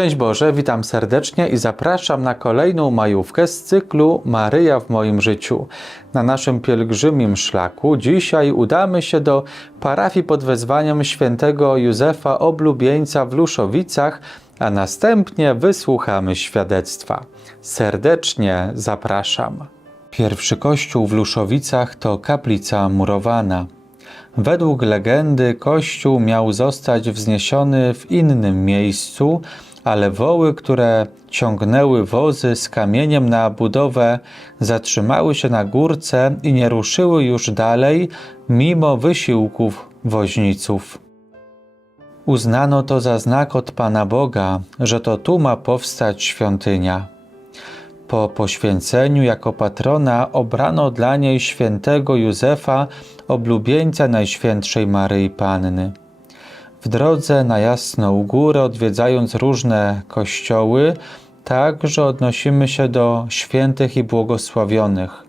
Szczęść Boże, witam serdecznie i zapraszam na kolejną majówkę z cyklu Maryja w moim życiu. Na naszym pielgrzymim szlaku dzisiaj udamy się do parafii pod wezwaniem świętego Józefa Oblubieńca w Luszowicach, a następnie wysłuchamy świadectwa. Serdecznie zapraszam. Pierwszy kościół w Luszowicach to kaplica murowana. Według legendy kościół miał zostać wzniesiony w innym miejscu, ale woły, które ciągnęły wozy z kamieniem na budowę, zatrzymały się na górce i nie ruszyły już dalej, mimo wysiłków woźniców. Uznano to za znak od Pana Boga, że to tu ma powstać świątynia. Po poświęceniu jako patrona obrano dla niej świętego Józefa, oblubieńca Najświętszej Maryi Panny. W drodze na Jasną Górę, odwiedzając różne kościoły, także odnosimy się do świętych i błogosławionych.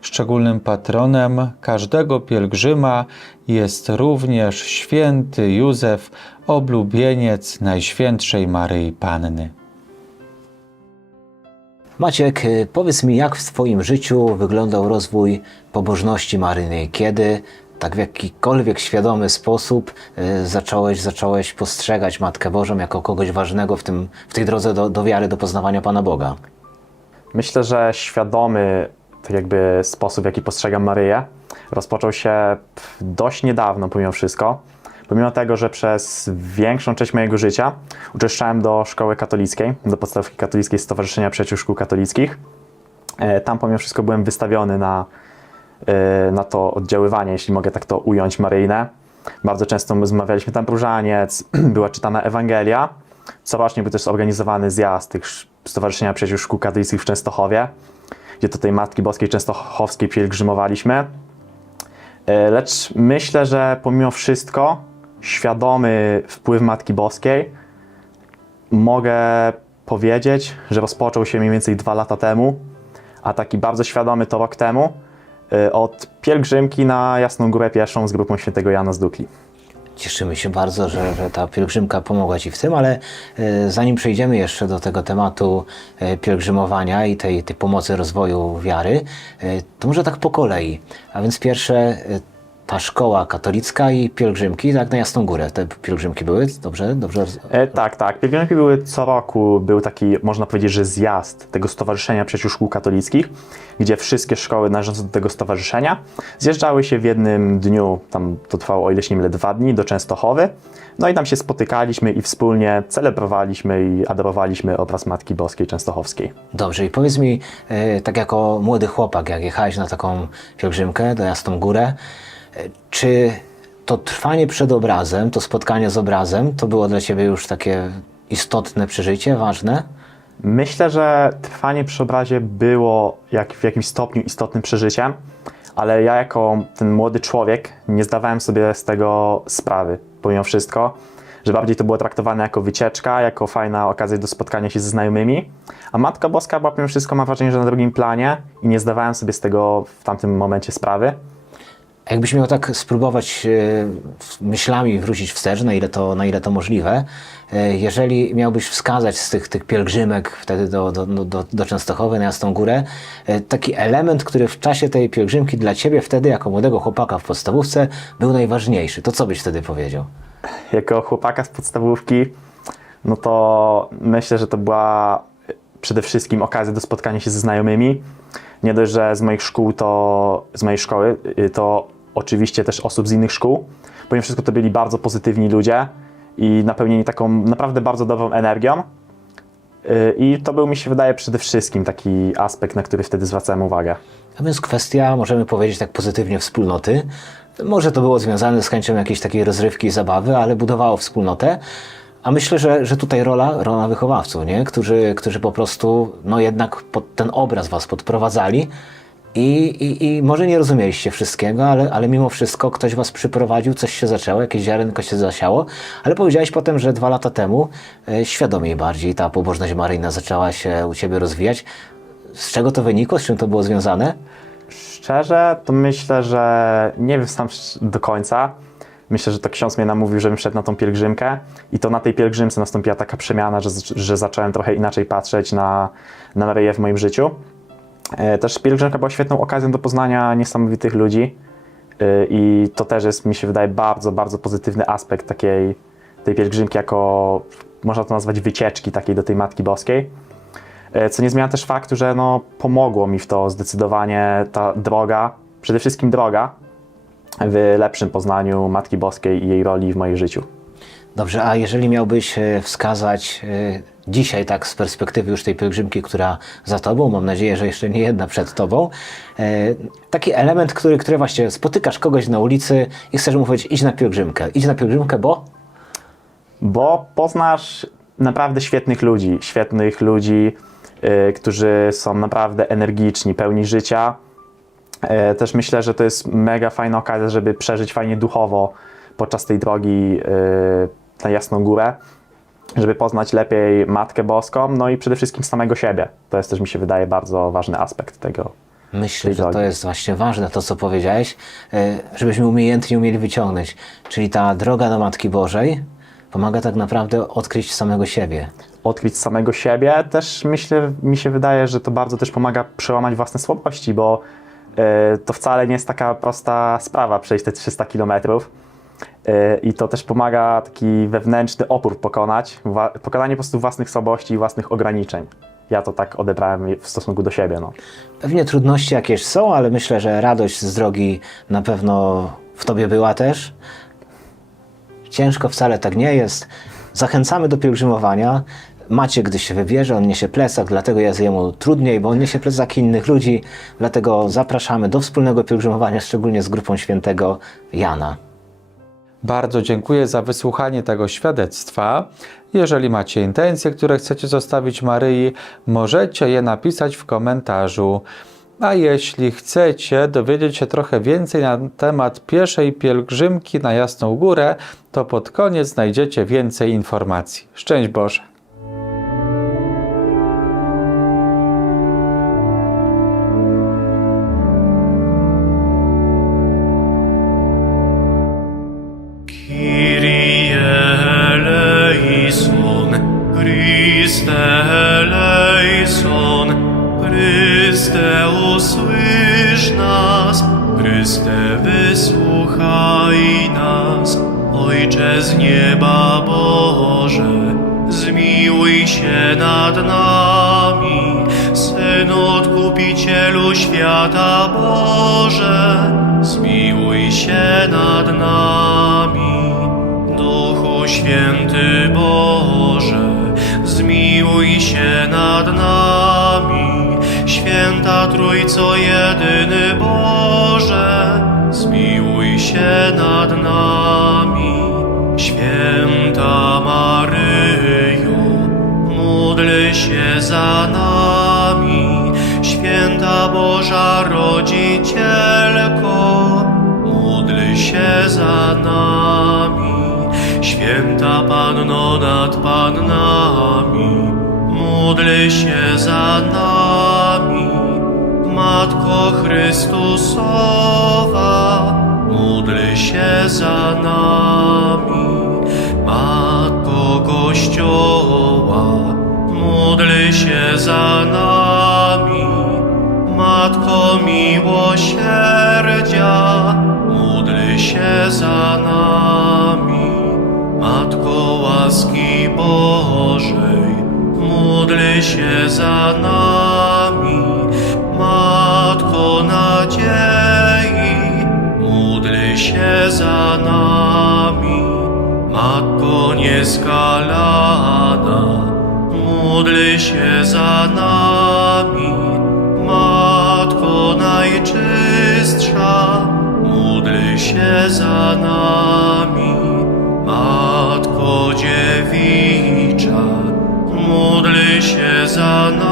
Szczególnym patronem każdego pielgrzyma jest również święty Józef, oblubieniec Najświętszej Maryi Panny. Maciek, powiedz mi, jak w Twoim życiu wyglądał rozwój pobożności maryjnej? Kiedy tak w jakikolwiek świadomy sposób y, zacząłeś, zacząłeś postrzegać Matkę Bożą jako kogoś ważnego w, tym, w tej drodze do, do wiary, do poznawania Pana Boga? Myślę, że świadomy tak jakby sposób, w jaki postrzegam Maryję, rozpoczął się dość niedawno, pomimo wszystko. Pomimo tego, że przez większą część mojego życia uczęszczałem do szkoły katolickiej, do podstawówki katolickiej Stowarzyszenia Przyjaciół Szkół Katolickich. E, Tam pomimo wszystko byłem wystawiony na, e, na to oddziaływanie, jeśli mogę tak to ująć, maryjne. Bardzo często my zmawialiśmy tam różaniec, była czytana Ewangelia. Corocznie był też zorganizowany zjazd tych sz- Stowarzyszenia Przyjaciół Szkół Katolickich w Częstochowie, gdzie do tej Matki Boskiej Częstochowskiej pielgrzymowaliśmy. E, Lecz myślę, że pomimo wszystko świadomy wpływ Matki Boskiej mogę powiedzieć, że rozpoczął się mniej więcej dwa lata temu, a taki bardzo świadomy to rok temu, od pielgrzymki na Jasną Górę Pieszą z grupą świętego Jana z Dukli. Cieszymy się bardzo, że, że ta pielgrzymka pomogła Ci w tym, ale e, zanim przejdziemy jeszcze do tego tematu e, pielgrzymowania i tej, tej pomocy rozwoju wiary, e, to może tak po kolei. A więc pierwsze, e, ta szkoła katolicka i pielgrzymki, tak na Jasną Górę. Te pielgrzymki były, dobrze? dobrze? E, tak, tak. Pielgrzymki były co roku, był taki, można powiedzieć, że zjazd tego Stowarzyszenia Przyjaciół Szkół Katolickich, gdzie wszystkie szkoły należące do tego stowarzyszenia zjeżdżały się w jednym dniu, tam to trwało o ile się nie mylę dwa dni, do Częstochowy. No i tam się spotykaliśmy i wspólnie celebrowaliśmy i adorowaliśmy obraz Matki Boskiej Częstochowskiej. Dobrze, i powiedz mi, e, tak jako młody chłopak, jak jechałeś na taką pielgrzymkę do Jasną Górę, czy to trwanie przed obrazem, to spotkanie z obrazem, to było dla Ciebie już takie istotne przeżycie, ważne? Myślę, że trwanie przy obrazie było jak w jakimś stopniu istotnym przeżyciem, ale ja jako ten młody człowiek nie zdawałem sobie z tego sprawy, pomimo wszystko, że bardziej to było traktowane jako wycieczka, jako fajna okazja do spotkania się ze znajomymi, a Matka Boska była pomimo wszystko, mam wrażenie, że na drugim planie i nie zdawałem sobie z tego w tamtym momencie sprawy. Jakbyś miał tak spróbować e, myślami wrócić wstecz, na ile to, na ile to możliwe, e, jeżeli miałbyś wskazać z tych, tych pielgrzymek wtedy do, do, do- do, do Częstochowy na Jasną Górę, e, taki element, który w czasie tej pielgrzymki dla Ciebie wtedy, jako młodego chłopaka w podstawówce, był najważniejszy, to co byś wtedy powiedział? jako chłopaka z podstawówki, no to myślę, że to była przede wszystkim okazja do spotkania się ze znajomymi. Nie dość, że z moich szkół to, z mojej szkoły, y, to oczywiście też osób z innych szkół. Pomimo wszystko to byli bardzo pozytywni ludzie i napełnieni taką naprawdę bardzo dobrą energią. Y, I to był, mi się wydaje, przede wszystkim taki aspekt, na który wtedy zwracałem uwagę. A więc kwestia, możemy powiedzieć tak pozytywnie, wspólnoty. Może to było związane z chęcią jakiejś takiej rozrywki i zabawy, ale budowało wspólnotę. A myślę, że, że tutaj rola, rola wychowawców, nie? Którzy, którzy po prostu no jednak pod ten obraz was podprowadzali i, i, i może nie rozumieliście wszystkiego, ale, ale mimo wszystko ktoś was przyprowadził, coś się zaczęło, jakieś ziarenko się zasiało, ale powiedziałeś potem, że dwa lata temu e, świadomiej bardziej ta pobożność maryjna zaczęła się u ciebie rozwijać. Z czego to wynikło? Z czym to było związane? Szczerze, to myślę, że nie wiem sam do końca. Myślę, że to ksiądz mnie namówił, żebym szedł na tą pielgrzymkę i to na tej pielgrzymce nastąpiła taka przemiana, że, że zacząłem trochę inaczej patrzeć na, na Maryję w moim życiu. E, Też pielgrzymka była świetną okazją do poznania niesamowitych ludzi e, i to też jest, mi się wydaje, bardzo, bardzo pozytywny aspekt takiej tej pielgrzymki jako, można to nazwać wycieczki takiej do tej Matki Boskiej. E, Co nie zmienia też faktu, że no, pomogło mi w to zdecydowanie ta droga, przede wszystkim droga w lepszym poznaniu Matki Boskiej i jej roli w moim życiu. Dobrze, a jeżeli miałbyś e, wskazać e, dzisiaj, tak z perspektywy już tej pielgrzymki, która za tobą, mam nadzieję, że jeszcze nie jedna przed tobą, e, taki element, który, który właśnie spotykasz kogoś na ulicy i chcesz mu powiedzieć, idź na pielgrzymkę. Idź na pielgrzymkę, bo bo poznasz naprawdę świetnych ludzi, świetnych ludzi, którzy są naprawdę energiczni, pełni życia. Też myślę, że to jest mega fajna okazja, żeby przeżyć fajnie duchowo podczas tej drogi na Jasną Górę, żeby poznać lepiej Matkę Boską, no i przede wszystkim samego siebie. To jest też, mi się wydaje, bardzo ważny aspekt tego. Myślę, tej że to jest właśnie ważne, to co powiedziałeś, e, żebyśmy umiejętnie umieli wyciągnąć. Czyli ta droga do Matki Bożej pomaga tak naprawdę odkryć samego siebie. odkryć samego siebie. Też myślę, mi się wydaje, że to bardzo też pomaga przełamać własne słabości, bo e, to wcale nie jest taka prosta sprawa przejść te 300 kilometrów. E, I to też pomaga taki wewnętrzny opór pokonać, pokonanie po prostu własnych słabości i własnych ograniczeń. Ja to tak odebrałem w stosunku do siebie. No. Pewnie trudności jakieś są, ale myślę, że radość z drogi na pewno w tobie była też. Ciężko wcale tak nie jest. Zachęcamy do pielgrzymowania. Macie, gdy się wybierze, on niesie plecak, dlatego jest jemu trudniej, bo on niesie plecak innych ludzi. Dlatego zapraszamy do wspólnego pielgrzymowania, szczególnie z grupą świętego Jana. Bardzo dziękuję za wysłuchanie tego świadectwa. Jeżeli macie intencje, które chcecie zostawić Maryi, możecie je napisać w komentarzu. A jeśli chcecie dowiedzieć się trochę więcej na temat pieszej pielgrzymki na Jasną Górę, to pod koniec znajdziecie więcej informacji. Szczęść Boże! Świata Boże, zmiłuj się nad nami. Duchu Święty Boże, zmiłuj się nad nami. Święta Trójco Jedyny Boże, zmiłuj się nad nami. Święta Maryjo, módl się za nami. Boża Rodzicielko, módl się za nami. Święta Panno nad Pannami, módl się za nami. Matko Chrystusowa, módl się za nami. Matko Kościoła, módl się za nami. Miłosierdzia, módl się za nami. Matko łaski Bożej, módl się za nami. Matko nadziei, módl się za nami. Matko nieskalana, módl się za nami. Najczystsza, módl się za nami. Matko dziewicza, módl się za nami.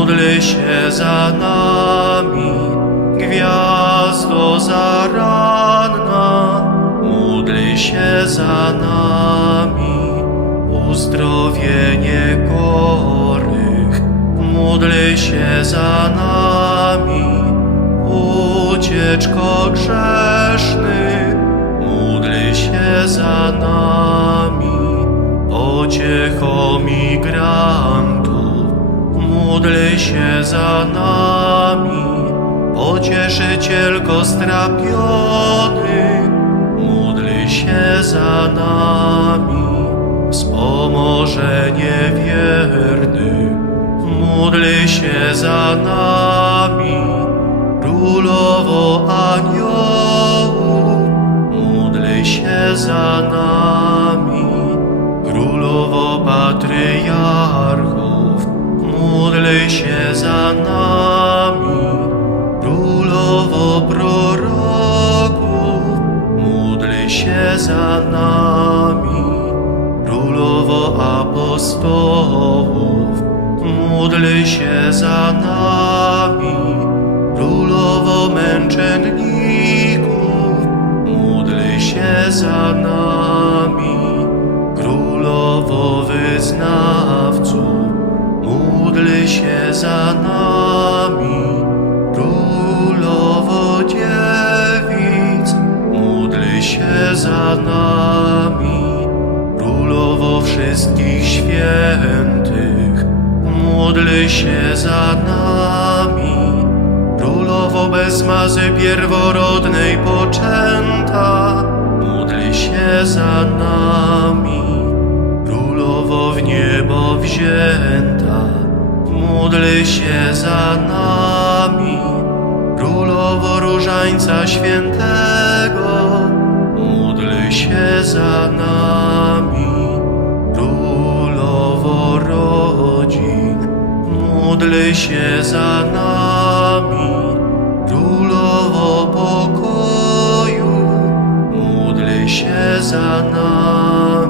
módl się za nami. Gwiazdo zaranna, módl się za nami. Uzdrowienie chorych, módl się za nami. Ucieczko grzesznych, módl się za nami. Pociecho migrantów, módl się za nami. Pocieszycielko strapionych, módl się za nami. Wspomożenie wiernych, módl się za nami. Królowo aniołów, módl się za nami. Królowo patriarchów, módl się za nami. Królowo proroków, módl się za nami. Królowo apostołów, módl się za nami. Królowo męczenników, módl się za nami. Królowo wyznawców, się za nami. Królowo dziewic, módl się za nami. Królowo wszystkich świętych, módl się za nami. Królowo bez mazy pierworodnej poczęta, módl się za nami. Królowo w niebo wzięta, módl się za nami. Królowo różańca świętego, módl się za nami. Królowo rodzin, módl się za nami. Królowo pokoju, módl się za nami.